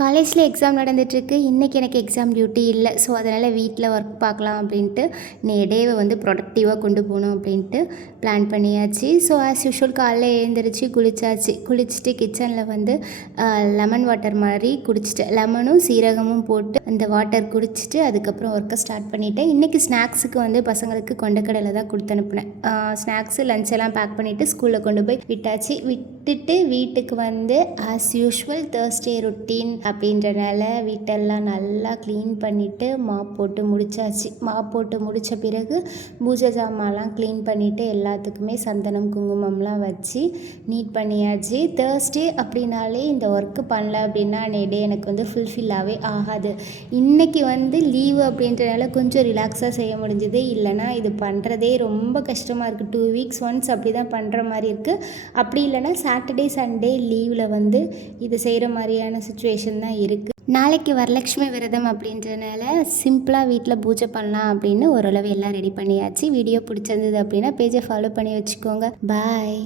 காலேஜில் எக்ஸாம் நடந்துகிட்ருக்கு. இன்றைக்கி எனக்கு எக்ஸாம் டியூட்டி இல்லை. ஸோ அதனால் வீட்டில் ஒர்க் பார்க்கலாம் அப்படின்ட்டு டேவை வந்து ப்ரொடக்டிவாக கொண்டு போகணும் அப்படின்ட்டு பிளான் பண்ணியாச்சு. ஸோ ஆஸ் யூஷுவல் காலைல எழுந்திரிச்சு குளிச்சுட்டு கிச்சனில் வந்து லெமன் வாட்டர் மாதிரி குடிச்சிட்டேன். லெமனும் சீரகமும் போட்டு அந்த வாட்டர் குடிச்சிட்டு அதுக்கப்புறம் ஒர்க்கை ஸ்டார்ட் பண்ணிவிட்டேன். இன்றைக்கி ஸ்நாக்ஸுக்கு வந்து பசங்களுக்கு கொண்டக்கடலை தான் கொடுத்து அனுப்புனேன். ஸ்நாக்ஸு லஞ்ச் எல்லாம் பேக் பண்ணிவிட்டு ஸ்கூலில் கொண்டு போய் விட்டுட்டு வீட்டுக்கு வந்து ஆஸ் யூஷுவல் தேர்ஸ்டே ரொட்டீன் அப்படின்றனால வீட்டெல்லாம் நல்லா க்ளீன் பண்ணிவிட்டு மாப் போட்டு முடித்த பிறகு பூஜை ஜாமான்லாம் க்ளீன் பண்ணிவிட்டு எல்லாத்துக்குமே சந்தனம் குங்குமம்லாம் வச்சு நீட் பண்ணியாச்சு. தேர்ஸ்டே அப்படின்னாலே இந்த ஒர்க்கு பண்ணல அப்படின்னா டே எனக்கு வந்து ஃபுல்ஃபில்லாகவே ஆகாது. இன்றைக்கி வந்து லீவு அப்படின்றனால கொஞ்சம் ரிலாக்ஸாக செய்ய முடிஞ்சுது. இல்லைனா இது பண்ணுறதே ரொம்ப கஷ்டமாக இருக்குது. 2 வீக்ஸ் ஒன்ஸ் அப்படி தான் பண்ணுற மாதிரி இருக்குது. அப்படி இல்லைனா சாட்டர்டே சண்டே லீவில் வந்து இது செய்கிற மாதிரியான சுச்சுவேஷன் தான் இருக்குது. நாளைக்கு வரலட்சுமி விரதம் அப்படின்றனால சிம்பிளாக வீட்டில் பூஜை பண்ணலாம் அப்படின்னு ஓரளவு எல்லாம் ரெடி பண்ணியாச்சு. வீடியோ பிடிச்சிருந்தது அப்படின்னா பேஜை ஃபாலோ பண்ணி வச்சுக்கோங்க. பாய்.